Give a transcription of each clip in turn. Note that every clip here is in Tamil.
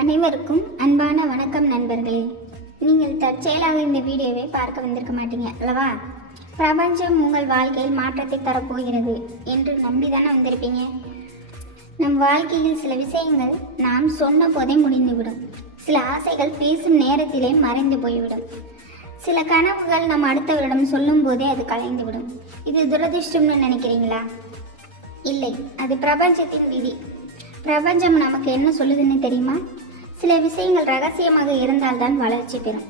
அனைவருக்கும் அன்பான வணக்கம் நண்பர்களே. நீங்கள் தற்செயலாக இந்த வீடியோவை பார்க்க வந்திருக்க மாட்டீங்க அல்லவா? பிரபஞ்சம் உங்கள் வாழ்க்கையில் மாற்றத்தை தரப்போகிறது என்று நம்பிதானே வந்திருப்பீங்க? நம் வாழ்க்கையில் சில விஷயங்கள் நாம் சொன்ன போதே முடிந்துவிடும். சில ஆசைகள் பேசும் நேரத்திலே மறைந்து போய்விடும். சில கனவுகள் நம் அடுத்தவரிடம் சொல்லும் போதே அது கலைந்துவிடும். இது துரதிர்ஷ்டம்னு நினைக்கிறீங்களா? இல்லை அது பிரபஞ்சத்தின் விதி. பிரபஞ்சம் நமக்கு என்ன சொல்லுதுன்னு தெரியுமா? சில விஷயங்கள் ரகசியமாக இருந்தால்தான் வளர்ச்சி பெறும்.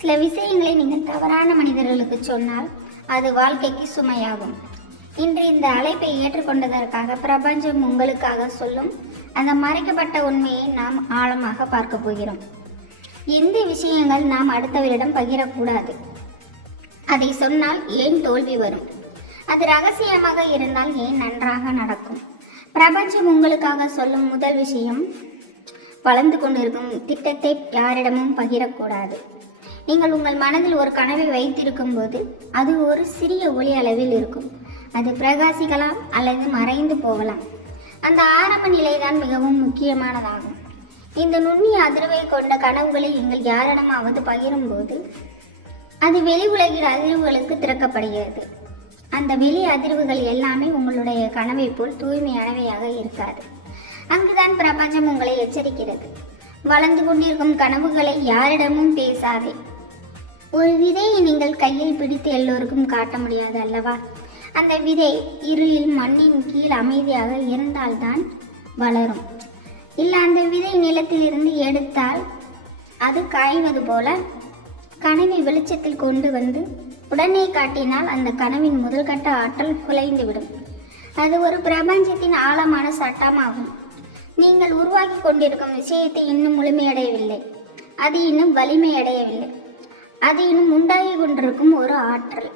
சில விஷயங்களை நீங்கள் தவறான மனிதர்களுக்கு சொன்னால் அது வாழ்க்கைக்கு சுமையாகும். இன்று இந்த அழைப்பை ஏற்றுக்கொண்டதற்காக பிரபஞ்சம் உங்களுக்காக சொல்லும் அந்த மறைக்கப்பட்ட உண்மையை நாம் ஆழமாக பார்க்க போகிறோம். எந்த விஷயங்கள் நாம் அடுத்தவரிடம் பகிரக்கூடாது. அதை சொன்னால் ஏன் தோல்வி வரும்? அது ரகசியமாக இருந்தால் ஏன் நன்றாக நடக்கும்? பிரபஞ்சம் உங்களுக்காக சொல்லும் முதல் விஷயம் வளர்ந்து கொண்டிருக்கும் திட்டத்தை யாரிடமும் பகிரக்கூடாது. நீங்கள் உங்கள் மனதில் ஒரு கனவை வைத்திருக்கும் போது அது ஒரு சிறிய ஒளி அளவில் இருக்கும். அது பிரகாசிக்கலாம் அல்லது மறைந்து போகலாம். அந்த ஆரம்ப நிலைதான் மிகவும் முக்கியமானதாகும். இந்த நுண்ணிய அதிர்வை கொண்ட கனவுகளை நீங்கள் யாரிடமாவது பகிரும் போது அது வெளி உலகில் அதிர்வுகளுக்கு திறக்கப்படுகிறது. அந்த வெளி அதிர்வுகள் எல்லாமே உங்களுடைய கனவை போல் தூய்மையானவையாக இருக்காது. அங்குதான் பிரபஞ்சம் உங்களை எச்சரிக்கிறது. வளர்ந்து கொண்டிருக்கும் கனவுகளை யாரிடமும் பேசாதே. ஒரு விதையை நீங்கள் கையில் பிடித்து எல்லோருக்கும் காட்ட முடியாது அல்லவா? அந்த விதை இருளில் மண்ணின் கீழ் அமைதியாக இருந்தால்தான் வளரும். இல்லை அந்த விதை நிலத்திலிருந்து எடுத்தால் அது காய்வது போல கனவை வெளிச்சத்தில் கொண்டு வந்து உடனே காட்டினால் அந்த கனவின் முதல்கட்ட ஆற்றல் குலைந்துவிடும். அது ஒரு பிரபஞ்சத்தின் ஆழமான சட்டமாகும். நீங்கள் உருவாக்கி கொண்டிருக்கும் விஷயத்தை இன்னும் முழுமையடையவில்லை. அது இன்னும் வலிமையடையவில்லை. அது இன்னும் உண்டாகி கொண்டிருக்கும் ஒரு ஆற்றல்.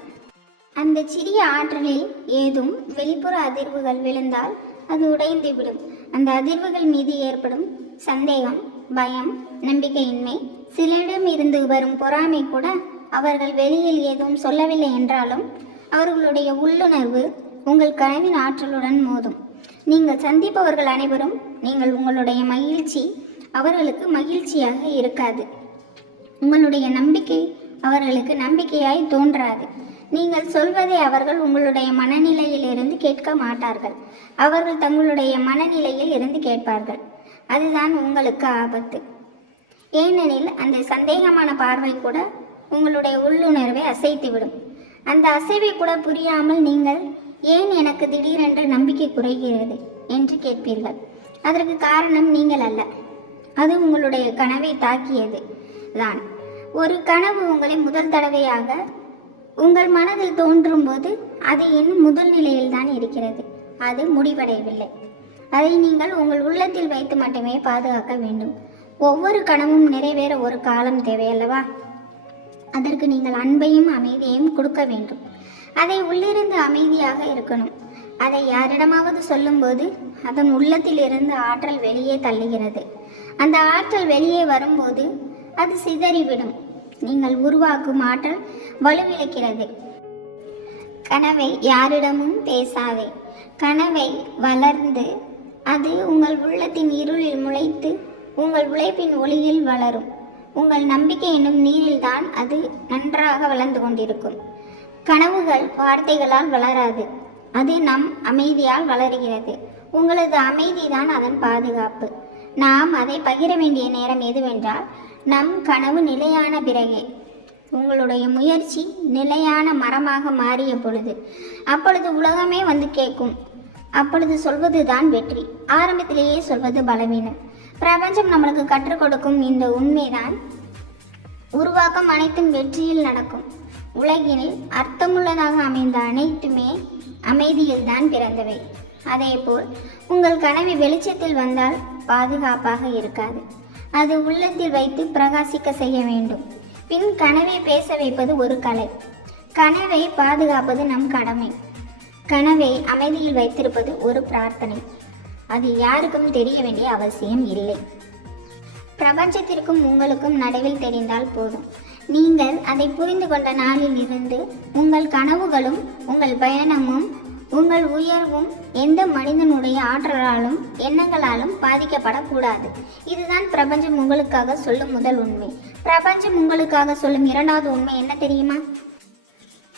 அந்த சிறிய ஆற்றலில் ஏதும் வெளிப்புற அதிர்வுகள் விழுந்தால் அது உடைந்துவிடும். அந்த அதிர்வுகள் மீது ஏற்படும் சந்தேகம் பயம் நம்பிக்கையின்மை சிலரிடம் இருந்து வரும் பொறாமை கூட அவர்கள் வெளியில் எதுவும் சொல்லவில்லை என்றாலும் அவர்களுடைய உள்ளுணர்வு உங்கள் கனவின் ஆற்றலுடன் மோதும். நீங்கள் சந்திப்பவர்கள் அனைவரும் நீங்கள் உங்களுடைய மகிழ்ச்சி அவர்களுக்கு மகிழ்ச்சியாக இருக்காது. உங்களுடைய நம்பிக்கை அவர்களுக்கு நம்பிக்கையாய் தோன்றாது. நீங்கள் சொல்வதை அவர்கள் உங்களுடைய மனநிலையில் இருந்து கேட்க மாட்டார்கள். அவர்கள் தங்களுடைய மனநிலையில் இருந்து கேட்பார்கள். அதுதான் உங்களுக்கு ஆபத்து. ஏனெனில் அந்த சந்தேகமான பார்வை கூட உங்களுடைய உள்ளுணர்வை அசைத்துவிடும். அந்த அசைவை கூட புரியாமல் நீங்கள் ஏன் எனக்கு திடீரென்று நம்பிக்கை குறைகிறது? என்று கேட்பீர்கள். அதற்கு காரணம் நீங்கள் அல்ல. அது உங்களுடைய கனவை தாக்கியது தான். ஒரு கனவு உங்களை முதல் தடவையாக உங்கள் மனதில் தோன்றும் போது அது இன்னும் முதல் நிலையில் தான் இருக்கிறது. அது முடிவடையவில்லை. அதை நீங்கள் உங்கள் உள்ளத்தில் வைத்து மட்டுமே பாதுகாக்க வேண்டும். ஒவ்வொரு கனவும் நிறைவேற ஒரு காலம் தேவையல்லவா? அதற்கு நீங்கள் அன்பையும் அமைதியையும் கொடுக்க வேண்டும். அதை உள்ளிருந்து அமைதியாக இருக்கணும். அதை யாரிடமாவது சொல்லும்போது அதன் உள்ளத்தில் இருந்து ஆற்றல் வெளியே தள்ளுகிறது. அந்த ஆற்றல் வெளியே வரும்போது அது சிதறிவிடும். நீங்கள் உருவாக்கும் ஆற்றல் வலுவிழக்கிறது. கனவை யாரிடமும் பேசாதே. கனவை வளர்ந்து அது உங்கள் உள்ளத்தின் இருளில் முளைத்து உங்கள் உழைப்பின் ஒளியில் வளரும். உங்கள் நம்பிக்கை என்னும் நீரில்தான் அது நன்றாக வளர்ந்து கொண்டிருக்கும். கனவுகள் வார்த்தைகளால் வளராது. அது நம் அமைதியால் வளர்கிறது. உங்களது அமைதிதான் அதன் பாதுகாப்பு. நாம் அதை பகிர வேண்டிய நேரம் எதுவென்றால் நம் கனவு நிலையான பிறகே. உங்களுடைய முயற்சி நிலையான மரமாக மாறிய பொழுது அப்பொழுது உலகமே வந்து கேட்கும். அப்பொழுது சொல்வது தான் வெற்றி. ஆரம்பத்திலேயே சொல்வது பலவீனம். பிரபஞ்சம் நம்மளுக்கு கற்றுக் கொடுக்கும் இந்த உண்மைதான். உருவாக்கம் அனைத்தும் வெற்றியில் நடக்கும். உலகில் அர்த்தமுள்ளதாக அமைந்த அனைத்துமே அமைதியில் தான் பிறந்தவை. அதேபோல் உங்கள் கனவு வெளிச்சத்தில் வந்தால் பாதுகாப்பாக இருக்காது. அது உள்ளத்தில் வைத்து பிரகாசிக்க செய்ய வேண்டும். பின் கனவை பேச வைப்பது ஒரு கலை. கனவை பாதுகாப்பது நம் கடமை. கனவை அமைதியில் வைத்திருப்பது ஒரு பிரார்த்தனை. அது யாருக்கும் தெரிய வேண்டிய அவசியம் இல்லை. பிரபஞ்சத்திற்கும் உங்களுக்கும் நடுவில் தெரிந்தால் போதும். நீங்கள் அதை புரிந்து கொண்ட நாளில் இருந்து உங்கள் கனவுகளும் உங்கள் பயணமும் உங்கள் உயர்வும் எந்த மனிதனுடைய ஆற்றலாலும் எண்ணங்களாலும் பாதிக்கப்படக்கூடாது. இதுதான் பிரபஞ்சம் உங்களுக்காக சொல்லும் முதல் உண்மை. பிரபஞ்சம் உங்களுக்காக சொல்லும் இரண்டாவது உண்மை என்ன தெரியுமா?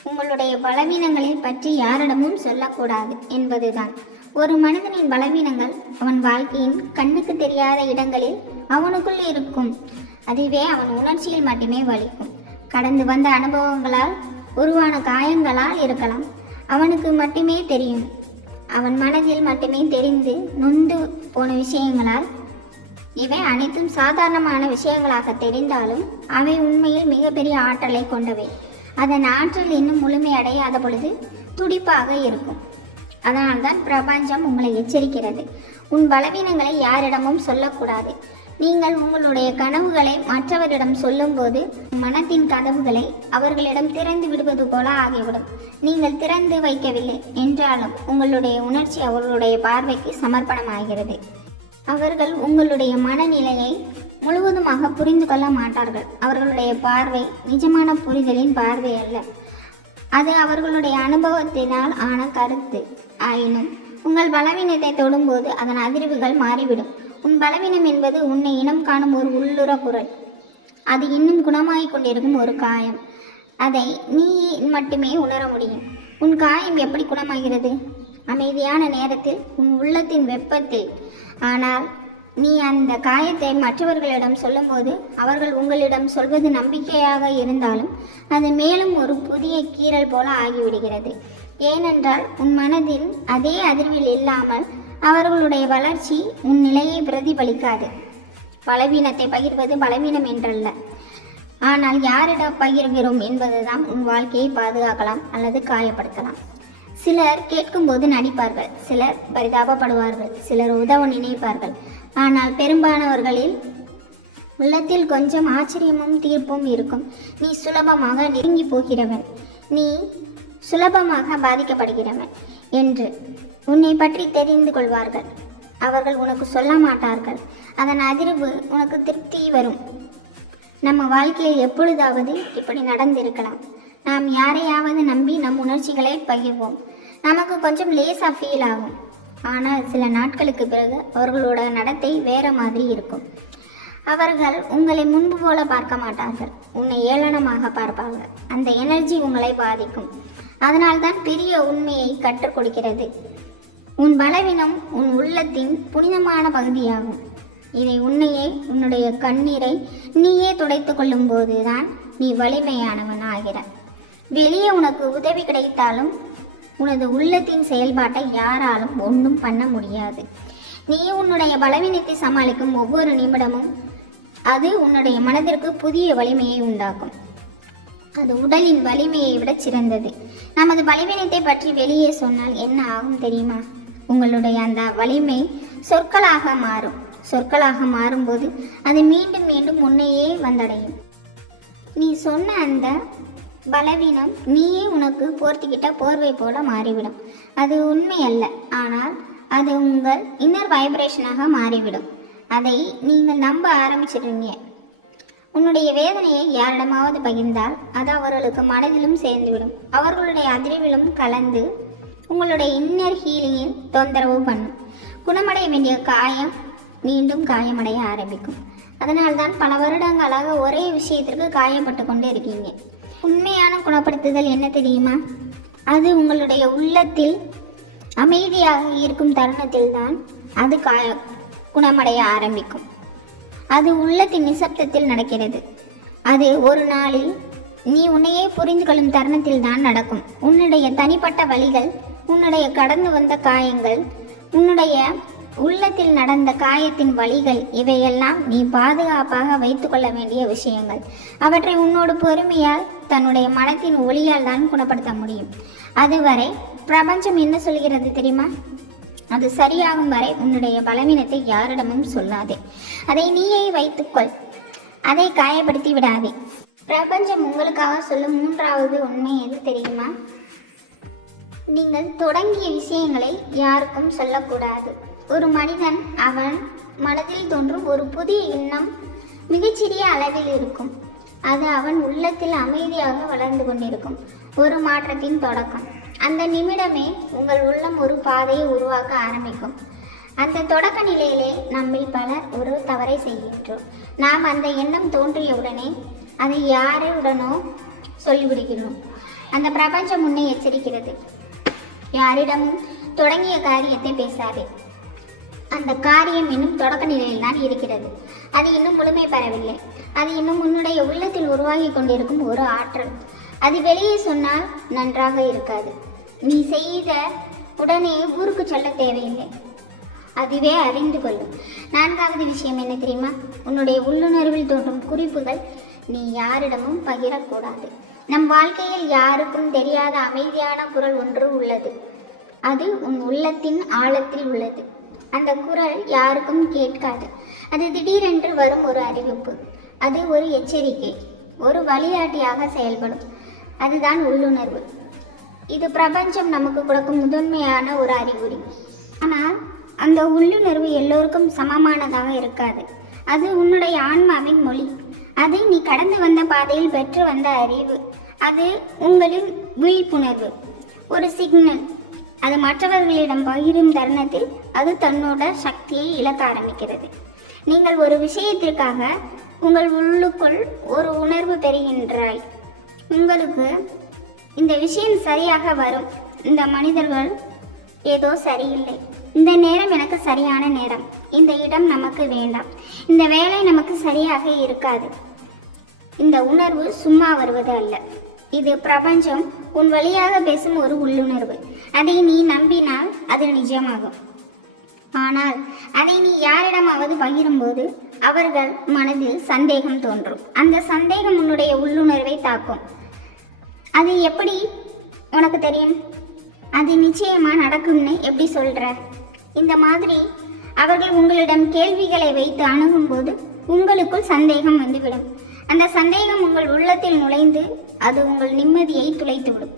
உங்களுடைய பலவீனங்களை பற்றி யாரிடமும் சொல்லக்கூடாது என்பதுதான். ஒரு மனிதனின் பலவீனங்கள் அவன் வாழ்க்கையின் கண்ணுக்கு தெரியாத இடங்களில் அவனுக்குள் இருக்கும். அதுவே அவன் உணர்ச்சியில் மட்டுமே வலிக்கும். கடந்து வந்த அனுபவங்களால் உருவான காயங்களால் இருக்கலாம். அவனுக்கு மட்டுமே தெரியும். அவன் மனதில் மட்டுமே தெரிந்து நொந்து போன விஷயங்களால். இவை அனைத்தும் சாதாரணமான விஷயங்களாக தெரிந்தாலும் அவை உண்மையில் மிகப்பெரிய ஆற்றலை கொண்டவை. அதன் ஆற்றல் இன்னும் முழுமையடையாத பொழுது துடிப்பாக இருக்கும். அதனால்தான் பிரபஞ்சம் உங்களை எச்சரிக்கிறது. உன் பலவீனங்களை யாரிடமும் சொல்லக்கூடாது. நீங்கள் உங்களுடைய கனவுகளை மற்றவரிடம் சொல்லும்போது மனத்தின் கதவுகளை அவர்களிடம் திறந்து விடுவது போல ஆகிவிடும். நீங்கள் திறந்து வைக்கவில்லை என்றாலும் உங்களுடைய உணர்ச்சி அவர்களுடைய பார்வைக்கு சமர்ப்பணமாகிறது. அவர்கள் உங்களுடைய மனநிலையை முழுவதுமாக புரிந்து கொள்ள மாட்டார்கள். அவர்களுடைய பார்வை நிஜமான புரிதலின் பார்வை அல்ல. அது அவர்களுடைய அனுபவத்தினால் ஆன கருத்து. ஆயினும் உங்கள் பலவீனத்தை தொடும்போது அதன் அதிர்வுகள் மாறிவிடும். உன் பலவீனம் என்பது உன்னை இனம் காணும் ஒரு உள்ளுற குரல். அது இன்னும் குணமாகிக் கொண்டிருக்கும் ஒரு காயம். அதை நீ மட்டுமே உணர முடியும். உன் காயம் எப்படி குணமாகிறது? அமைதியான நேரத்தில் உன் உள்ளத்தின் வெப்பத்தில். ஆனால் நீ அந்த காயத்தை மற்றவர்களிடம் சொல்லும்போது அவர்கள் உங்களிடம் சொல்வது நம்பிக்கையாக இருந்தாலும் அது மேலும் ஒரு புதிய கீறல் போல ஆகிவிடுகிறது. ஏனென்றால் உன் மனதில் அதே அதிர்வில் இல்லாமல் அவர்களுடைய வளர்ச்சி உன் நிலையை பிரதிபலிக்காது. பலவீனத்தை பகிர்வது பலவீனம் என்றல்ல. ஆனால் யாரிடம் பகிர்கிறோம் என்பதுதான் உன் வாழ்க்கையை பாதுகாக்கலாம் அல்லது காயப்படுத்தலாம். சிலர் கேட்கும்போது நடிப்பார்கள் சிலர் பரிதாபப்படுவார்கள் சிலர் உதவ நினைப்பார்கள். ஆனால் பெரும்பாலானவர்களில் உள்ளத்தில் கொஞ்சம் ஆச்சரியமும் தீர்ப்பும் இருக்கும். நீ சுலபமாக நெருங்கி போகிறவன். நீ சுலபமாக பாதிக்கப்படுகிறவன் என்று உன்னை பற்றி தெரிந்து கொள்வார்கள். அவர்கள் உனக்கு சொல்ல மாட்டார்கள். அதன் அதிர்வு உனக்கு திருப்தி வரும். நம்ம வாழ்க்கையில் எப்பொழுதாவது இப்படி நடந்திருக்கலாம். நாம் யாரையாவது நம்பி நம் உணர்ச்சிகளை பகிர்வோம். நமக்கு கொஞ்சம் லேசாக ஃபீல் ஆகும். ஆனால் சில நாட்களுக்கு பிறகு அவர்களோட நடத்தை வேற மாதிரி இருக்கும். அவர்கள் உங்களை முன்பு போல பார்க்க மாட்டார்கள். உன்னை ஏளனமாக பார்ப்பாங்க அந்த எனர்ஜி உங்களை பாதிக்கும். அதனால்தான் பெரிய உண்மையை கற்றுக் கொடுக்கிறது. உன் பலவீனம் உன் உள்ளத்தின் புனிதமான பகுதியாகும். இதை உன்னையே உன்னுடைய கண்ணீரை நீயே துடைத்து கொள்ளும்போதுதான் நீ வலிமையானவன் ஆகிற. வெளியே உனக்கு உதவி கிடைத்தாலும் உனது உள்ளத்தின் செயல்பாட்டை யாராலும் ஒன்றும் பண்ண முடியாது. நீ உன்னுடைய பலவீனத்தை சமாளிக்கும் ஒவ்வொரு நிமிடமும் அது உன்னுடைய மனதிற்கு புதிய வலிமையை உண்டாக்கும். அது உடலின் வலிமையை விட சிறந்தது. நமது பலவீனத்தை பற்றி வெளியே சொன்னால் என்ன ஆகும் தெரியுமா? உங்களுடைய அந்த வலிமை சொற்களாக மாறும். சொற்களாக மாறும்போது அது மீண்டும் மீண்டும் உன்னையே வந்தடையும். நீ சொன்ன அந்த பலவீனம் நீயே உனக்கு போர்த்திக்கிட்ட போர்வை போல மாறிவிடும். அது உண்மை அல்ல ஆனால் அது உங்கள் இன்னர் வைப்ரேஷனாக மாறிவிடும். அதை நீங்கள் நம்ப ஆரம்பிச்சிடுவீங்க. உன்னுடைய வேதனையை யாரிடமாவது பகிர்ந்தால் அது அவர்களுக்கு மனதிலும் சேர்ந்துவிடும். அவர்களுடைய அதிர்விலும் கலந்து உங்களுடைய இன்னர் ஹீலிங்கை தொந்தரவு பண்ணும். குணமடைய வேண்டிய காயம் மீண்டும் காயமடைய ஆரம்பிக்கும். அதனால்தான் பல வருடங்களாக ஒரே விஷயத்திற்கு காயப்பட்டு கொண்டு இருக்கீங்க. உண்மையான குணப்படுத்துதல் என்ன தெரியுமா? அது உங்களுடைய உள்ளத்தில் அமைதியாக இருக்கும் தருணத்தில்தான் அது காய குணமடைய ஆரம்பிக்கும். அது உள்ளத்தின் நிசப்தத்தில் நடக்கிறது. அது ஒரு நாளில் நீ உன்னையே புரிந்து கொள்ளும் தருணத்தில் தான் நடக்கும். உன்னுடைய தனிப்பட்ட வழிகள் உன்னுடைய கடந்து வந்த காயங்கள் உன்னுடைய உள்ளத்தில் நடந்த காயத்தின் வழிகள் இவையெல்லாம் நீ பாதுகாப்பாக வைத்துக்கொள்ள வேண்டிய விஷயங்கள். அவற்றை உன்னோடு பொறுமையால் தன்னுடைய மனத்தின் ஒளியால் தான் குணப்படுத்த முடியும். அதுவரை பிரபஞ்சம் என்ன சொல்கிறது தெரியுமா? அது சரியாகும் வரை உன்னுடைய பலவீனத்தை யாரிடமும் சொல்லாதே. அதை நீயே வைத்துக்கொள் அதை காயப்படுத்தி விடாதே. பிரபஞ்சம் உங்களுக்காக சொல்லும் மூன்றாவது உண்மை எது தெரியுமா? நீங்கள் தொடங்கிய விஷயங்களை யாருக்கும் சொல்லக்கூடாது. ஒரு மனிதன் அவன் மனதில் தோன்றும் ஒரு புதிய எண்ணம் மிகச்சிறிய அளவில் இருக்கும். அது அவன் உள்ளத்தில் அமைதியாக வளர்ந்து கொண்டிருக்கும். ஒரு மாற்றத்தின் தொடக்கம். அந்த நிமிடமே உங்கள் உள்ளம் ஒரு பாதையை உருவாக்க ஆரம்பிக்கும். அந்த தொடக்க நிலையிலே நம்மில் பலர் ஒரு தவறை செய்கின்றோம். நாம் அந்த எண்ணம் தோன்றியவுடனே அதை யாருடனோ சொல்லிவிடுகிறோம். அந்த பிரபஞ்சம் முன்னே எச்சரிக்கிறது. யாரிடமும் தொடங்கிய காரியத்தை பேசாதே. அந்த காரியம் இன்னும் தொடக்க நிலையில் தான் இருக்கிறது. அது இன்னும் முழுமை பெறவில்லை. அது இன்னும் உன்னுடைய உள்ளத்தில் உருவாகி கொண்டிருக்கும் ஒரு ஆற்றல். அது வெளியே சொன்னால் நன்றாக இருக்காது. நீ செய்த உடனே ஊருக்கு சொல்ல தேவையில்லை. அதுவே அறிந்து கொள்ளும் நான்காவது விஷயம் என்ன தெரியுமா? உன்னுடைய உள்ளுணர்வில் தோன்றும் குறிப்புகள் நீ யாரிடமும் பகிரக்கூடாது நம் வாழ்க்கையில் யாருக்கும் தெரியாத அமைதியான குரல் ஒன்று உள்ளது. அது உன் உள்ளத்தின் ஆழத்தில் உள்ளது. அந்த குரல் யாருக்கும் கேட்காது. அது திடீரென்று வரும் ஒரு அறிவிப்பு. அது ஒரு எச்சரிக்கை. ஒரு வழிகாட்டியாக செயல்படும். அதுதான் உள்ளுணர்வு. இது பிரபஞ்சம் நமக்கு கொடுக்கும் முதன்மையான ஒரு அறிகுறி. ஆனால் அந்த உள்ளுணர்வு எல்லோருக்கும் சமமானதாக இருக்காது. அது உன்னுடைய ஆன்மாவின் மொழி. அது நீ கடந்து வந்த பாதையில் பெற்று வந்த அறிவு. அது உங்களின் விழிப்புணர்வு. ஒரு சிக்னல் அது மற்றவர்களிடம் பகிரும் தருணத்தில் அது தன்னோட சக்தியை இழக்க ஆரம்பிக்கிறது. நீங்கள் ஒரு விஷயத்திற்காக உங்கள் உள்ளுக்குள் ஒரு உணர்வு பெறுகின்றாய். உங்களுக்கு இந்த விஷயம் சரியாக வரும். இந்த மனிதர்கள் ஏதோ சரியில்லை. இந்த நேரம் எனக்கு சரியான நேரம். இந்த இடம் நமக்கு வேண்டாம். இந்த வேலை நமக்கு சரியாக இருக்காது. இந்த உணர்வு சும்மா வருவது அல்ல. இது பிரபஞ்சம் உன் வழியாக பேசும் ஒரு உள்ளுணர்வு. அதை நீ நம்பினால் அது நிஜமாகும். ஆனால் அதை நீ யாரிடமாவது பகிரும்போது அவர்கள் மனதில் சந்தேகம் தோன்றும். அந்த சந்தேகம் உன்னுடைய உள்ளுணர்வை தாக்கும். அது எப்படி? உனக்கு தெரியும்? அது நிச்சயமா நடக்கும்னு எப்படி சொல்ற? இந்த மாதிரி அவர்கள் உங்களிடம் கேள்விகளை வைத்து அணுகும்போது உங்களுக்குள் சந்தேகம் வந்துவிடும். அந்த சந்தேகம் உங்கள் உள்ளத்தில் நுழைந்து அது உங்கள் நிம்மதியை துளைத்துவிடும்.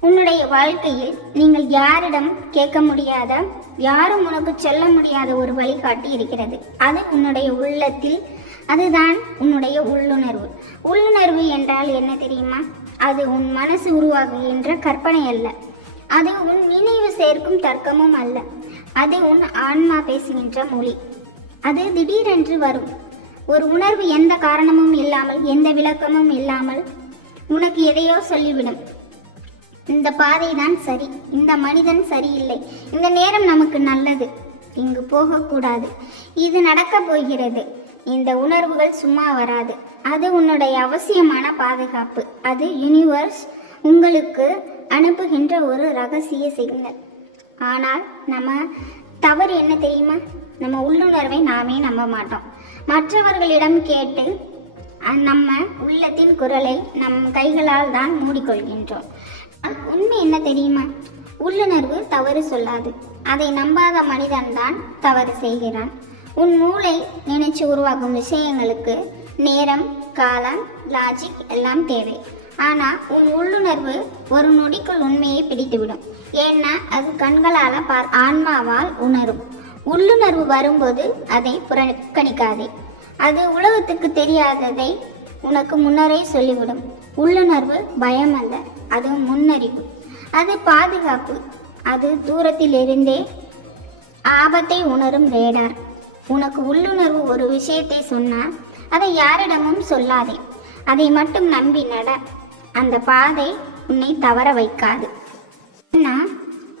உன்னுடைய வாழ்க்கையில் நீங்கள் யாரிடம் கேட்க முடியாத யாரும் உனக்கு சொல்ல முடியாத ஒரு வழிகாட்டி இருக்கிறது. அது உன்னுடைய உள்ளத்தில் அதுதான் உன்னுடைய உள்ளுணர்வு. உள்ளுணர்வு என்றால் என்ன தெரியுமா? அது உன் மனசு உருவாகுகின்ற கற்பனை அல்ல. அது உன் நினைவு சேர்க்கும் தர்க்கமும் அல்ல. அது உன் ஆன்மா பேசுகின்ற மொழி. அது திடீரென்று வரும். ஒரு உணர்வு எந்த காரணமும் இல்லாமல் எந்த விளக்கமும் இல்லாமல் உனக்கு எதையோ சொல்லிவிடும். இந்த பாதை தான் சரி. இந்த மனிதன் சரியில்லை. இந்த நேரம் நமக்கு நல்லது. இங்கு போகக்கூடாது. இது நடக்கப் போகிறது. இந்த உணர்வுகள் சும்மா வராது. அது உன்னுடைய அவசியமான பாதுகாப்பு. அது யூனிவர்ஸ் உங்களுக்கு அனுப்புகின்ற ஒரு ரகசிய சிக்னல் ஆனால் நம்ம தவறு என்ன தெரியுமா? நம்ம உள்ளுணர்வை நாமே நம்ப மாட்டோம். மற்றவர்களிடம் கேட்டு நம்ம உள்ளத்தின் குரலை நம் கைகளால் தான் மூடிக்கொள்கின்றோம். உண்மை என்ன தெரியுமா? உள்ளுணர்வு தவறு சொல்லாது. அதை நம்பாத மனிதன்தான் தவறு செய்கிறான். உன் மூளை நினைச்சு உருவாக்கும் விஷயங்களுக்கு நேரம் காலம் லாஜிக் எல்லாம் தேவை. ஆனால் உன் உள்ளுணர்வு ஒரு நொடிக்குள் உண்மையை பிடித்துவிடும். ஏன்னா அது கண்களால் பார் ஆன்மாவால் உணரும். உள்ளுணர்வு வரும்போது அதை புறக்கணிக்காதே. அது உலகத்துக்கு தெரியாததை உனக்கு முன்னரே சொல்லிவிடும். உள்ளுணர்வு பயம் அல்ல அது முன்னறிவு. அது பாதுகாப்பு அது தூரத்திலிருந்தே ஆபத்தை உணரும் ரேடார் உனக்கு உள்ளுணர்வு ஒரு விஷயத்தை சொன்னால் அதை யாரிடமும் சொல்லாதே. அதை மட்டும் நம்பி நட. அந்த பாதை உன்னை தவற வைக்காது.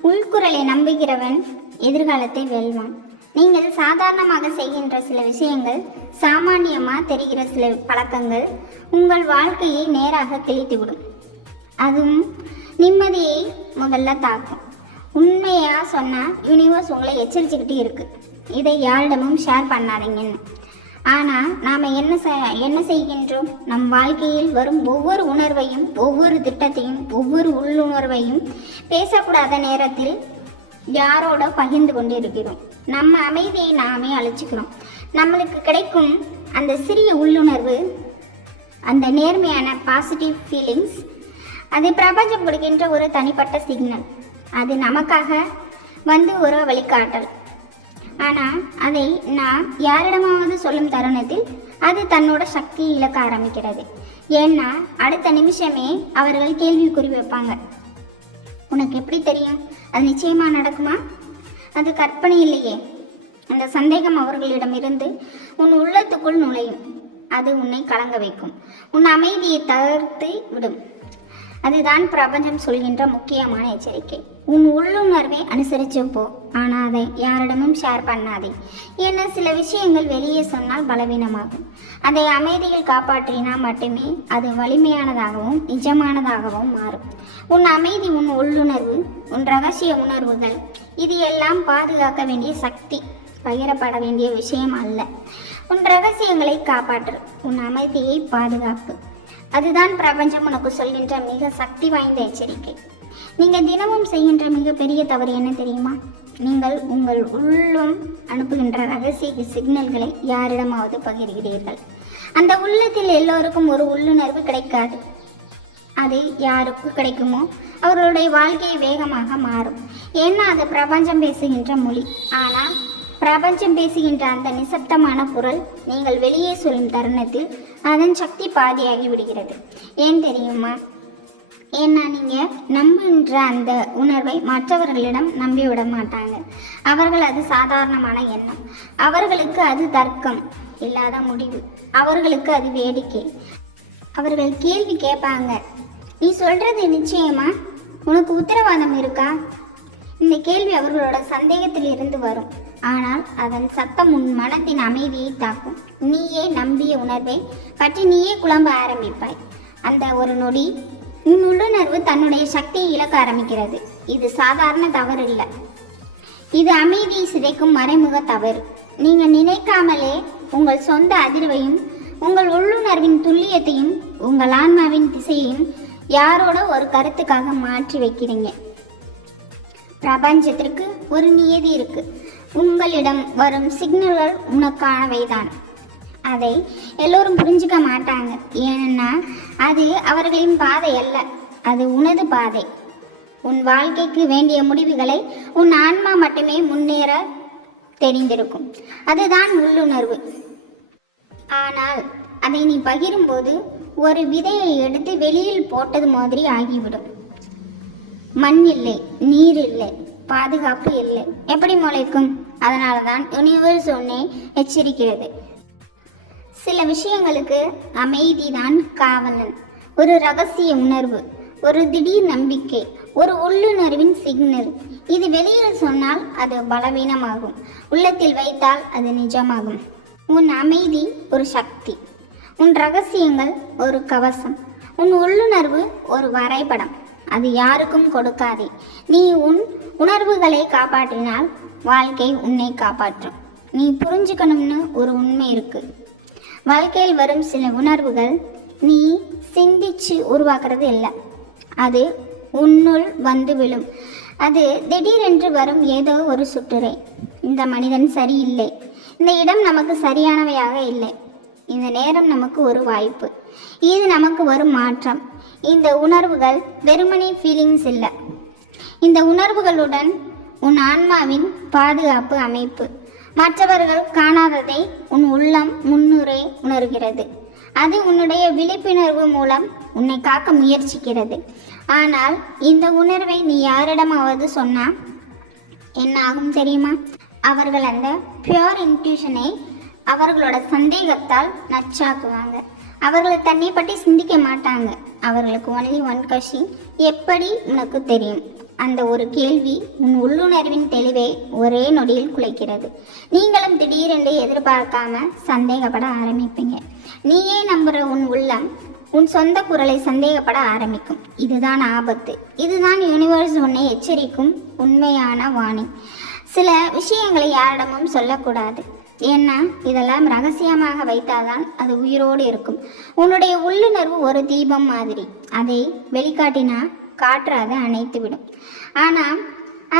உள்குரலை நம்புகிறவன் எதிர்காலத்தை வெல்வான் நீங்கள் சாதாரணமாக செய்கின்ற சில விஷயங்கள் சாமானியமாக தெரிகிற சில பழக்கங்கள் உங்கள் வாழ்க்கையை நேராக கிழித்துவிடும். அதுவும் நிம்மதியை முதல்ல தாக்கும். உண்மையாக சொன்னால் யூனிவர்ஸ் உங்களை எச்சரிச்சுக்கிட்டு இருக்கு. இதை யாரிடமும் ஷேர் பண்ணாதீங்கன்னு ஆனால் நாம் என்ன செ- என்ன செய்கின்றோம்? நம் வாழ்க்கையில் வரும் ஒவ்வொரு உணர்வையும் ஒவ்வொரு திட்டத்தையும் ஒவ்வொரு உள்ளுணர்வையும் பேசக்கூடாத நேரத்தில் யாரோட பகிர்ந்து கொண்டு இருக்கிறோம் நம்ம அமைதியை நாமே அழிச்சுக்கிறோம். நம்மளுக்கு கிடைக்கும் அந்த சிறிய உள்ளுணர்வு அந்த நேர்மையான பாசிட்டிவ் ஃபீலிங்ஸ் அது பிரபஞ்சம் கொடுக்கின்ற ஒரு தனிப்பட்ட சிக்னல் அது நமக்காக வந்து ஒரு வழிகாட்டல். ஆனால் அதை நான் யாரிடமாவது சொல்லும் தருணத்தில் அது தன்னோட சக்தி இழக்க ஆரம்பிக்கிறது. ஏன்னா அடுத்த நிமிஷமே அவர்கள் கேள்வி குறி வைப்பாங்க. உனக்கு எப்படி தெரியும்? அது நிச்சயமா நடக்குமா? அது கற்பனை இல்லையே. அந்த சந்தேகம் அவர்களிடமிருந்து உன் உள்ளத்துக்குள் நுழையும். அது உன்னை கலங்க வைக்கும். உன் அமைதியை தகர்த்து விடும். அதுதான் பிரபஞ்சம் சொல்கின்ற முக்கியமான எச்சரிக்கை. உன் உள்ளுணர்வை அனுசரிச்சு போ. ஆனால் அதை யாரிடமும் ஷேர் பண்ணாதே. ஏன்னா சில விஷயங்கள் வெளியே சொன்னால் பலவீனமாகும். அதை அமைதியில் காப்பாற்றினா மட்டுமே அது வலிமையானதாகவும் நிஜமானதாகவும் மாறும். உன் அமைதி உன் உள்ளுணர்வு உன் ரகசிய உணர்வுகள் இது எல்லாம் பாதுகாக்க வேண்டிய சக்தி. பகிரப்பட வேண்டிய விஷயம் அல்ல. உன் ரகசியங்களை காப்பாற்று. உன் அமைதியை பாதுகாப்பு. அதுதான் பிரபஞ்சம் உனக்கு சொல்கின்ற மிக சக்தி வாய்ந்த எச்சரிக்கை. நீங்கள் தினமும் செய்கின்ற மிகப்பெரிய தவறு என்ன தெரியுமா? நீங்கள் உங்கள் உள்ளம் அனுப்புகின்ற ரகசிய சிக்னல்களை யாரிடமாவது பகிர்கிறீர்கள். அந்த உள்ளத்தில் எல்லோருக்கும் ஒரு உள்ளுணர்வு கிடைக்காது. அது யாருக்கு கிடைக்குமோ அவர்களுடைய வாழ்க்கையை வேகமாக மாறும். ஏன்னா அது பிரபஞ்சம் பேசுகின்ற மொழி. ஆனால் பிரபஞ்சம் பேசுகின்ற அந்த நிசப்தமான குரல் நீங்கள் வெளியே சொல்லும் தருணத்தில் அதன் சக்தி பாதியாகி விடுகிறது. ஏன் தெரியுமா? ஏன்னா நீங்கள் நம்புகின்ற அந்த உணர்வை மற்றவர்களிடம் நம்பி விட மாட்டாங்க. அவர்கள் அது சாதாரணமான எண்ணம். அவர்களுக்கு அது தர்க்கம். இல்லாத முடிவு. அவர்களுக்கு அது வேடிக்கை. அவர்கள் கேள்வி கேட்பாங்க. நீ சொல்றது நிச்சயமா? உனக்கு உத்தரவாதம் இருக்கா? இந்த கேள்வி அவர்களோட சந்தேகத்தில் இருந்து வரும். ஆனால் அதன் சத்தம் உன் மனத்தின் அமைதியை தாக்கும். நீயே நம்பிய உணர்வை பற்றி நீயே குழம்ப ஆரம்பிப்பாய். அந்த ஒரு நொடி உன் உள்ளுணர்வு தன்னுடைய சக்தியை இழக்க ஆரம்பிக்கிறது. இது சாதாரண தவறு இல்லை இது அமைதியை சிதைக்கும் மறைமுக தவறு. நீங்கள் நினைக்காமலே உங்கள் சொந்த அதிர்வையும் உங்கள் உள்ளுணர்வின் துல்லியத்தையும் உங்கள் ஆன்மாவின் திசையையும் யாரோட ஒரு கருத்துக்காக மாற்றி வைக்கிறீங்க. பிரபஞ்சத்திற்கு ஒரு நியதி இருக்கு. உங்களிடம் வரும் சிக்னல்கள் உனக்கானவைதான். அதை எல்லோரும் புரிஞ்சுக்க மாட்டாங்க. ஏன்னா அது அவர்களின் பாதை அல்ல. அது உனது பாதை. உன் வாழ்க்கைக்கு வேண்டிய முடிவுகளை உன் ஆன்மா மட்டுமே முன்னேற தெரிந்திருக்கும். அதுதான் உள்ளுணர்வு. ஆனால் அதை நீ பகிரும்போது ஒரு விதையை எடுத்து வெளியில் போட்டது மாதிரி ஆகிவிடும். மண் இல்லை நீர் இல்லை பாதுகாப்பு இல்லை. எப்படி முளைக்கும் அதனால தான் யூனிவர்ஸ் ஒன்னே எச்சரிக்கிறது. சில விஷயங்களுக்கு அமைதி தான் காவலன். ஒரு ரகசிய உணர்வு ஒரு திடீர் நம்பிக்கை ஒரு உள்ளுணர்வின் சிக்னல் இது வெளியில் சொன்னால் அது பலவீனமாகும். உள்ளத்தில் வைத்தால் அது நிஜமாகும். உன் அமைதி ஒரு சக்தி. உன் ரகசியங்கள் ஒரு கவசம். உன் உள்ளுணர்வு ஒரு வரைபடம். அது யாருக்கும் கொடுக்காதே. நீ உன் உணர்வுகளை காப்பாற்றினால் வாழ்க்கை உன்னை காப்பாற்றும். நீ புரிஞ்சுக்கணும்னு ஒரு உண்மை இருக்கு. வாழ்க்கையில் வரும் சில உணர்வுகள் நீ சிந்திச்சு உருவாக்குறது இல்லை. அது உன்னுள் வந்து விழும். அது திடீரென்று வரும் ஏதோ ஒரு சுற்றுரை. இந்த மனிதன் சரியில்லை. இந்த இடம் நமக்கு சரியானவையாக இல்லை. இந்த நேரம் நமக்கு ஒரு வாய்ப்பு. இது நமக்கு வரும் மாற்றம். இந்த உணர்வுகள் வெறுமனே ஃபீலிங்ஸ் இல்லை. இந்த உணர்வுகளுடன் உன் ஆன்மாவின் பாதுகாப்பு அமைப்பு. மற்றவர்கள் காணாததை உன் உள்ளம் முன்னுரை உணர்கிறது. அது உன்னுடைய விழிப்புணர்வு மூலம் உன்னை காக்க முயற்சிக்கிறது. ஆனால் இந்த உணர்வை நீ யாரிடமாவது சொன்னால் என்ன ஆகும் தெரியுமா? அவர்கள் அந்த பியோர் இன்ட்யூஷனை அவர்களோட சந்தேகத்தால் நச்சாக்குவாங்க. அவர்கள் தன்னை பற்றி சிந்திக்க மாட்டாங்க. அவர்களுக்கு ஒன்லி ஒன் கொஷின் எப்படி உனக்கு தெரியும்? அந்த ஒரு கேள்வி உன் உள்ளுணர்வின் தெளிவை ஒரே நொடியில் குலைக்கிறது. நீங்களும் திடீரென்று எதிர்பார்க்காம சந்தேகப்பட ஆரம்பிப்பீங்க. நீயே நம்புற உன் உள்ளம் உன் சொந்த குரலை சந்தேகப்பட ஆரம்பிக்கும். இதுதான் ஆபத்து. இதுதான் யூனிவர்ஸ் உன்னை எச்சரிக்கும் உண்மையான வாணி. சில விஷயங்களை யாரிடமும் சொல்லக்கூடாது. ஏன்னா இதெல்லாம் ரகசியமாக வைத்தால்தான் அது உயிரோடு இருக்கும். உன்னுடைய உள்ளுணர்வு ஒரு தீபம் மாதிரி. அதை வெளிக்காட்டினா காற்று அதை அணைத்து விடும் ஆனால்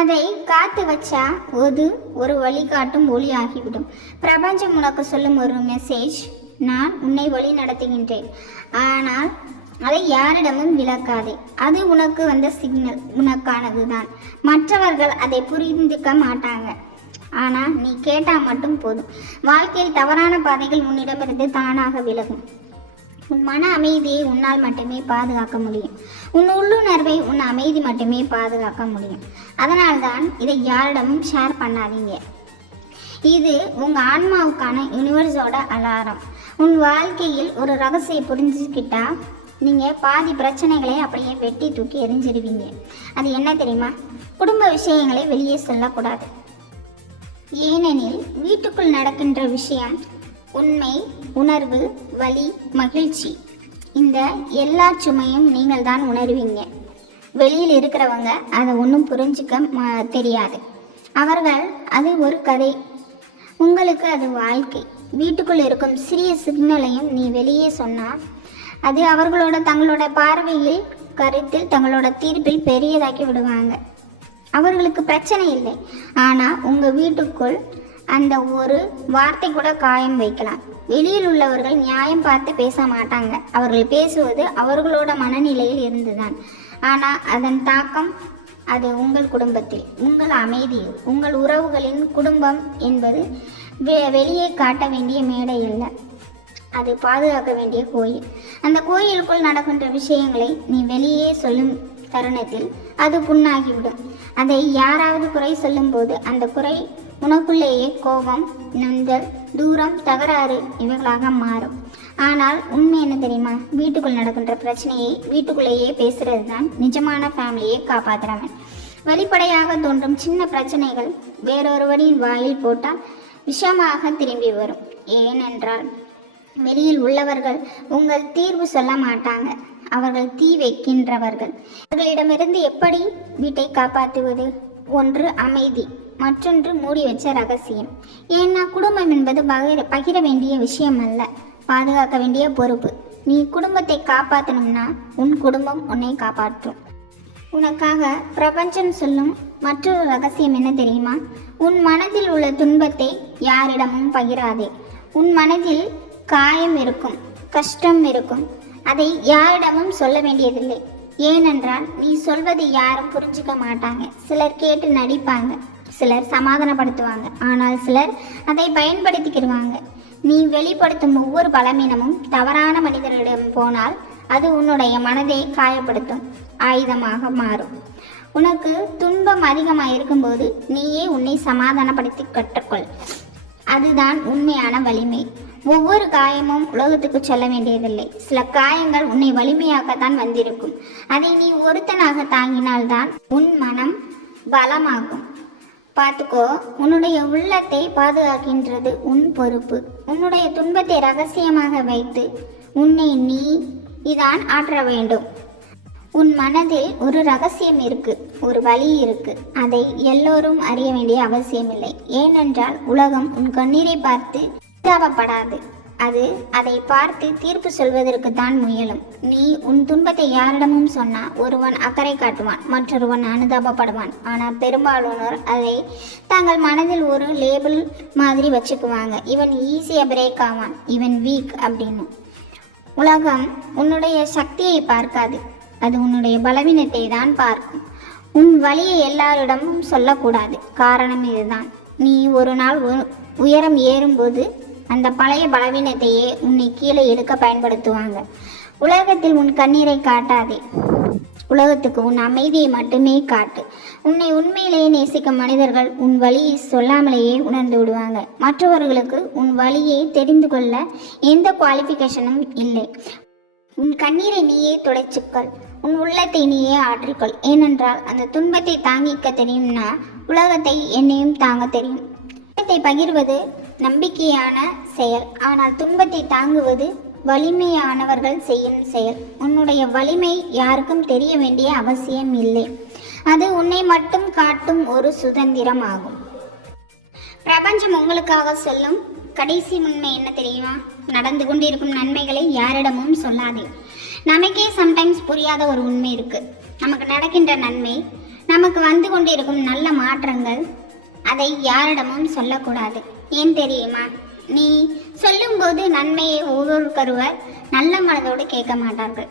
அதை காத்து வச்சா ஒரு ஒரு வழிகாட்டும் ஒளியாகிவிடும். பிரபஞ்சம் உனக்கு சொல்லும் ஒரு மெசேஜ் நான் உன்னை வழி நடத்துகின்றேன். ஆனால் அதை யாரிடமும் விளக்காதே. அது உனக்கு வந்த சிக்னல் உனக்கானது தான் மற்றவர்கள் அதை புரிந்துக்க மாட்டாங்க. ஆனால் நீ கேட்டால் மட்டும் போதும். வாழ்க்கையில் தவறான பாதைகள் உன்னிடமிருந்து தானாக விலகும். உன் மன அமைதியை உன்னால் மட்டுமே பாதுகாக்க முடியும். உன் உள்ளுணர்வை உன் அமைதி மட்டுமே பாதுகாக்க முடியும். அதனால்தான் இதை யாரிடமும் ஷேர் பண்ணாதீங்க. இது உங்கள் ஆன்மாவுக்கான யூனிவர்ஸோட அலாரம் உன் வாழ்க்கையில் ஒரு ரகசியம் புரிஞ்சுக்கிட்டா நீங்கள் பாதி பிரச்சனைகளை அப்படியே வெட்டி தூக்கி எரிஞ்சிடுவீங்க அது என்ன தெரியுமா? குடும்ப விஷயங்களை வெளியே சொல்லக்கூடாது. ஏனெனில் வீட்டுக்குள் நடக்கின்ற விஷயம் உண்மை உணர்வு வலி மகிழ்ச்சி. இந்த எல்லா சுமையும் நீங்கள் தான் உணர்வீங்க. வெளியில் இருக்கிறவங்க அதை ஒன்றும் புரிஞ்சுக்க தெரியாது. அவர்கள் அது ஒரு கதை. உங்களுக்கு அது வாழ்க்கை. வீட்டுக்குள் இருக்கும் சிறிய சிக்னலையும் நீ வெளியே சொன்னால் அது அவர்களோட தங்களோட பார்வையில் கருத்தில் தங்களோட தீர்ப்பில் பெரியதாக்கி விடுவாங்க. அவர்களுக்கு பிரச்சனை இல்லை. ஆனால் உங்கள் வீட்டுக்குள் அந்த ஒரு வார்த்தை கூட காயம் வைக்கலாம். வெளியில் உள்ளவர்கள் நியாயம் பார்த்து பேச மாட்டாங்க. அவர்கள் பேசுவது அவர்களோட மனநிலையில் இருந்துதான். ஆனால் அதன் தாக்கம் அது உங்கள் குடும்பத்தில் உங்கள் அமைதியில் உங்கள் உறவுகளின் குடும்பம் என்பது வெ- வெளியே காட்ட வேண்டிய மேடை அல்ல. அது பாதுகாக்க வேண்டிய கோயில். அந்த கோயிலுக்குள் நடக்கின்ற விஷயங்களை நீ வெளியே சொல்லும் தருணத்தில் அது புண்ணாகிவிடும். அதை யாராவது குறை சொல்லும்போது அந்த குறை உனக்குள்ளேயே கோபம் நந்தல் தூரம் தகராறு இவைகளாக மாறும். ஆனால் உண்மை என்ன தெரியுமா? வீட்டுக்குள் நடக்கின்ற பிரச்சனையை வீட்டுக்குள்ளேயே பேசுறது தான் நிஜமான ஃபேமிலியை காப்பாற்றுறவன் வெளிப்படையாக தோன்றும் சின்ன பிரச்சனைகள் வேறொருவரின் வாயில் போட்டால் விஷமாக திரும்பி வரும். ஏனென்றால் வெளியில் உள்ளவர்கள் உங்கள் தீர்வு சொல்ல மாட்டாங்க. அவர்கள் தீ வைக்கின்றவர்கள். அவர்களிடமிருந்து எப்படி வீட்டை காப்பாற்றுவது? ஒன்று அமைதி. மற்றொன்று மூடி வச்ச ரகசியம். ஏன்னா குடும்பம் என்பது பகிர பகிர வேண்டிய விஷயம் அல்ல பாதுகாக்க வேண்டிய பொறுப்பு. நீ குடும்பத்தை காப்பாற்றணும்னா உன் குடும்பம் உன்னை காப்பாற்றும். உனக்காக பிரபஞ்சம் சொல்லும் மற்றொரு ரகசியம் என்ன தெரியுமா? உன் மனதில் உள்ள துன்பத்தை யாரிடமும் பகிராதே. உன் மனதில் காயம் இருக்கும் கஷ்டம் இருக்கும். அதை யாரிடமும் சொல்ல வேண்டியதில்லை. ஏனென்றால் நீ சொல்வதை யாரும் புரிஞ்சுக்க மாட்டாங்க. சிலர் கேட்டு நடிப்பாங்க. சிலர் சமாதானப்படுத்துவாங்க. ஆனால் சிலர் அதை பயன்படுத்திக்கிடுவாங்க. நீ வெளிப்படுத்தும் ஒவ்வொரு பலவீனமும் தவறான மனிதரிடம் போனால் அது உன்னுடைய மனதை காயப்படுத்தும் ஆயுதமாக மாறும். உனக்கு துன்பம் அதிகமாக இருக்கும்போது நீயே உன்னை சமாதானப்படுத்தி கற்றுக்கொள். அதுதான் உண்மையான வலிமை. ஒவ்வொரு காயமும் உலகத்துக்கு சொல்ல வேண்டியதில்லை. சில காயங்கள் உன்னை வலிமையாக்கத்தான் வந்திருக்கும். அதை நீ ஒருத்தனாக தாங்கினால்தான் உன் மனம் பலமாகும். பார்த்துக்கோ உன்னுடைய உள்ளத்தை பாதுகாக்கின்றது உன் பொறுப்பு. உன்னுடைய துன்பத்தை ரகசியமாக வைத்து உன்னை நீ இதான் ஆற்ற வேண்டும். உன் மனதில் ஒரு ரகசியம் இருக்கு ஒரு வழி இருக்கு. அதை எல்லோரும் அறிய வேண்டிய அவசியமில்லை. ஏனென்றால் உலகம் உன் கண்ணீரை பார்த்து பரிதாபப்படாது அது அதை பார்த்து தீர்ப்பு சொல்வதற்கு தான் முயலும். நீ உன் துன்பத்தை யாரிடமும் சொன்னா ஒருவன் அக்கறை காட்டுவான் மற்றொருவன் அனுதாபப்படுவான். ஆனால் பெரும்பாலானோர் அதை தங்கள் மனதில் ஒரு லேபிள் மாதிரி வச்சுக்குவாங்க. இவன் ஈஸியாக பிரேக் ஆவான் இவன் வீக் அப்படின்னு. உலகம் உன்னுடைய சக்தியை பார்க்காது. அது உன்னுடைய பலவீனத்தை தான் பார்க்கும். உன் வழியை எல்லாரிடமும் சொல்லக்கூடாது. காரணம் இதுதான். நீ ஒரு நாள் உ- உயரம் ஏறும்போது அந்த பழைய பலவீனத்தையே உன்னை கீழே எடுக்க பயன்படுத்துவாங்க. உலகத்தில் உன் கண்ணீரை காட்டாதே. உலகத்துக்கு உன் அமைதியை மட்டுமே காட்டு. உன்னை உண்மையிலேயே நேசிக்கும் மனிதர்கள் உன் வழியை சொல்லாமலேயே உணர்ந்து விடுவாங்க. மற்றவர்களுக்கு உன் வழியை தெரிந்து கொள்ள எந்த குவாலிஃபிகேஷனும் இல்லை. உன் கண்ணீரை நீயே துடைச்சுக்கள். உன் உள்ளத்தை நீயே ஆற்றிக்கொள். ஏனென்றால் அந்த துன்பத்தை தாங்கிக்க தெரியும்னா உலகத்தை என்னையும் தாங்க தெரியும். துன்பத்தை பகிர்வது நம்பிக்கையான செயல். ஆனால் துன்பத்தை தாங்குவது வலிமையானவர்கள் செய்யும் செயல். உன்னுடைய வலிமை யாருக்கும் தெரிய வேண்டிய அவசியம் இல்லை. அது உன்னை மட்டும் காட்டும் ஒரு சுதந்திரம் ஆகும். பிரபஞ்சம் உங்களுக்காக சொல்லும் கடைசி உண்மை என்ன தெரியுமா? நடந்து கொண்டிருக்கும் நன்மைகளை யாரிடமும் சொல்லாதே. நமக்கே சம்டைம்ஸ் புரியாத ஒரு உண்மை இருக்கு. நமக்கு நடக்கின்ற நன்மை நமக்கு வந்து கொண்டிருக்கும் நல்ல மாற்றங்கள் அதை யாரிடமும் சொல்லக்கூடாது. ஏன் தெரியுமா? நீ சொல்லும்போது நன்மையை ஒவ்வொருக்கொருவர் நல்ல மனதோடு கேட்க மாட்டார்கள்.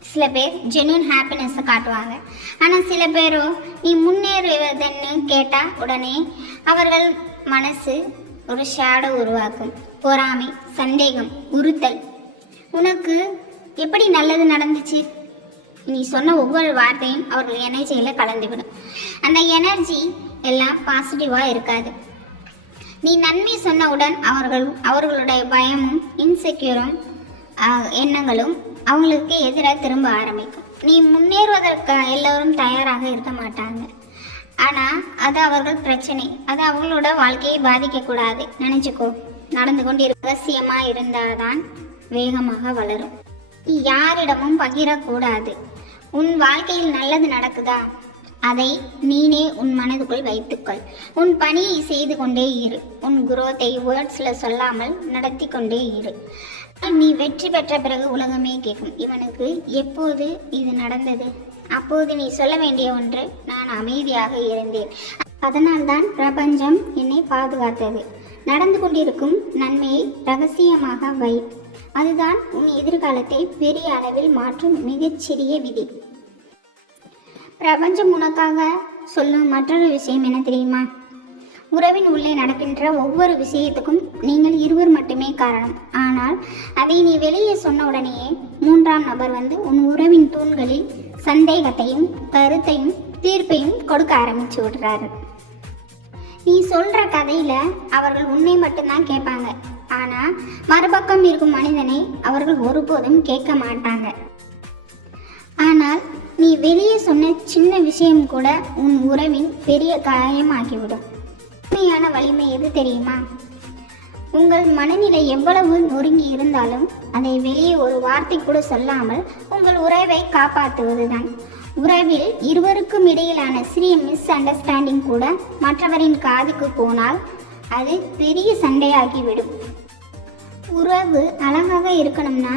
சில பேர் ஜென்யூன் ஹாப்பினஸ்ஸை காட்டுவாங்க. ஆனால் சில பேரும் நீ முன்னேறுவதுன்னு கேட்டால் உடனே அவர்கள் மனசு ஒரு ஷேடோ உருவாக்கும். பொறாமை சந்தேகம் உறுத்தல். உனக்கு எப்படி நல்லது நடந்துச்சு? நீ சொன்ன ஒவ்வொரு வார்த்தையும் அவர்கள் எனர்ஜியில் கலந்துவிடும். அந்த எனர்ஜி எல்லாம் பாசிட்டிவாக இருக்காது. நீ நன்மை சொன்னவுடன் அவர்கள் அவர்களுடைய பயமும் இன்செக்யூரும் எண்ணங்களும் அவங்களுக்கு எதிராக திரும்ப ஆரம்பிக்கும். நீ முன்னேறுவதற்கு எல்லோரும் தயாராக இருக்க மாட்டாங்க. ஆனால் அது அவர்கள் பிரச்சனை. அது அவங்களோட வாழ்க்கையை பாதிக்கக்கூடாது. நினச்சிக்கோ. நடந்து கொண்டு ரகசியமாக இருந்தால்தான் வேகமாக வளரும். நீ யாரிடமும் பகிரக்கூடாது. உன் வாழ்க்கையில் நல்லது நடக்குதா? அதை நீனே உன் மனதுக்குள் வைத்துக்கொள். உன் பணியை செய்து கொண்டே இரு. உன் குரோத்தை வேர்ட்ஸில் சொல்லாமல் நடத்தி கொண்டே இரு. நீ வெற்றி பெற்ற பிறகு உலகமே கேட்கும். இவனுக்கு எப்போது இது நடந்தது? அப்போது நீ சொல்ல வேண்டிய ஒன்று நான் அமைதியாக இருந்தேன். அதனால்தான் பிரபஞ்சம் என்னை பாதுகாத்தது. நடந்து கொண்டிருக்கும் நன்மையை ரகசியமாக வை. அதுதான் உன் எதிர்காலத்தை பெரிய அளவில் மாற்றும் மிகச்சிறிய விதி. பிரபஞ்சம் உனக்காக சொல்லும் மற்றொரு விஷயம் என்ன தெரியுமா? உறவின் உள்ளே நடக்கின்ற ஒவ்வொரு விஷயத்துக்கும் நீங்கள் இருவர் மட்டுமே காரணம். ஆனால் அதை நீ வெளியே சொன்ன உடனேயே மூன்றாம் நபர் வந்து உன் உறவின் தூண்களில் சந்தேகத்தையும் கருத்தையும் தீர்ப்பையும் கொடுக்க ஆரம்பிச்சு விடுறாரு. நீ சொல்ற கதையில அவர்கள் உன்னை மட்டும்தான் கேட்பாங்க. ஆனா மறுபக்கம் இருக்கும் மனிதனை அவர்கள் ஒருபோதும் கேட்க மாட்டாங்க. ஆனால் நீ வெளியே சொன்ன சின்ன விஷயம் கூட உன் உறவின் பெரிய காயமாகிவிடும். உண்மையான வலிமை எது தெரியுமா? உங்கள் மனநிலை எவ்வளவு நொறுங்கி இருந்தாலும் அதை வெளியே ஒரு வார்த்தை கூட சொல்லாமல் உங்கள் உறவை காப்பாற்றுவதுதான். உறவில் இருவருக்கும் இடையிலான சிறிய மிஸ் அண்டர்ஸ்டாண்டிங் கூட மற்றவரின் காதுக்கு போனால் அது பெரிய சண்டையாகிவிடும். உறவு அழகாக இருக்கணும்னா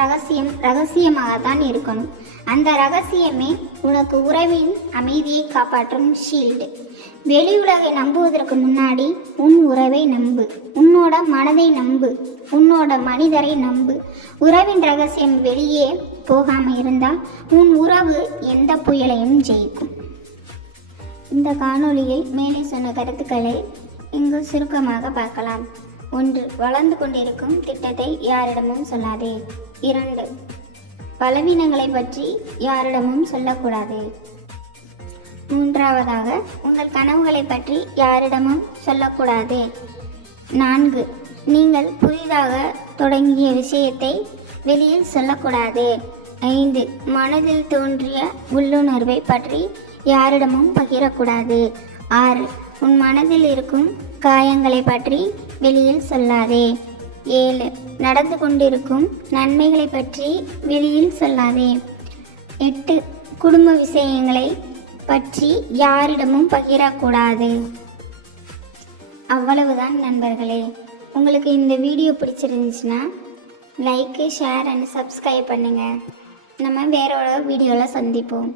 ரகசியம் ரகசியமாக தான் இருக்கணும். அந்த ரகசியமே உனக்கு உறவின் அமைதியை காப்பாற்றும் ஷீல்டு வெளி உலகை நம்புவதற்கு முன்னாடி உன் உறவை நம்பு. உன்னோட மனதை நம்பு. உன்னோட மனிதரை நம்பு. உறவின் ரகசியம் வெளியே போகாம இருந்தால் உன் உறவு எந்த புயலையும் ஜெயிக்கும். இந்த காணொளியில் மேலே சொன்ன கருத்துக்களை இங்கு சுருக்கமாக பார்க்கலாம். ஒன்று வளர்ந்து கொண்டிருக்கும் திட்டத்தை யாரிடமும் சொல்லாதே. இரண்டு பலவீனங்களை பற்றி யாரிடமும் சொல்லக்கூடாது. மூன்றாவதாக உங்கள் கனவுகளை பற்றி யாரிடமும் சொல்லக்கூடாது. நான்கு நீங்கள் புதிதாக தொடங்கிய விஷயத்தை வெளியில் சொல்லக்கூடாது. ஐந்து மனதில் தோன்றிய உள்ளுணர்வை பற்றி யாரிடமும் பகிரக்கூடாது. ஆறு உன் மனதில் இருக்கும் காயங்களை பற்றி வெளியில் சொல்லாதே. ஏழு. நடந்து கொண்டிருக்கும் நன்மைகளை பற்றி வெளியில் சொல்லாதே. எட்டு. குடும்ப விஷயங்களை பற்றி யாரிடமும் பகிரக்கூடாது. அவ்வளவுதான் நண்பர்களே. உங்களுக்கு இந்த வீடியோ பிடிச்சிருந்துச்சுன்னா லைக்கு ஷேர் அண்ட் சப்ஸ்கிரைப் பண்ணுங்கள் நம்ம வேற ஒரு வீடியோவில் சந்திப்போம்.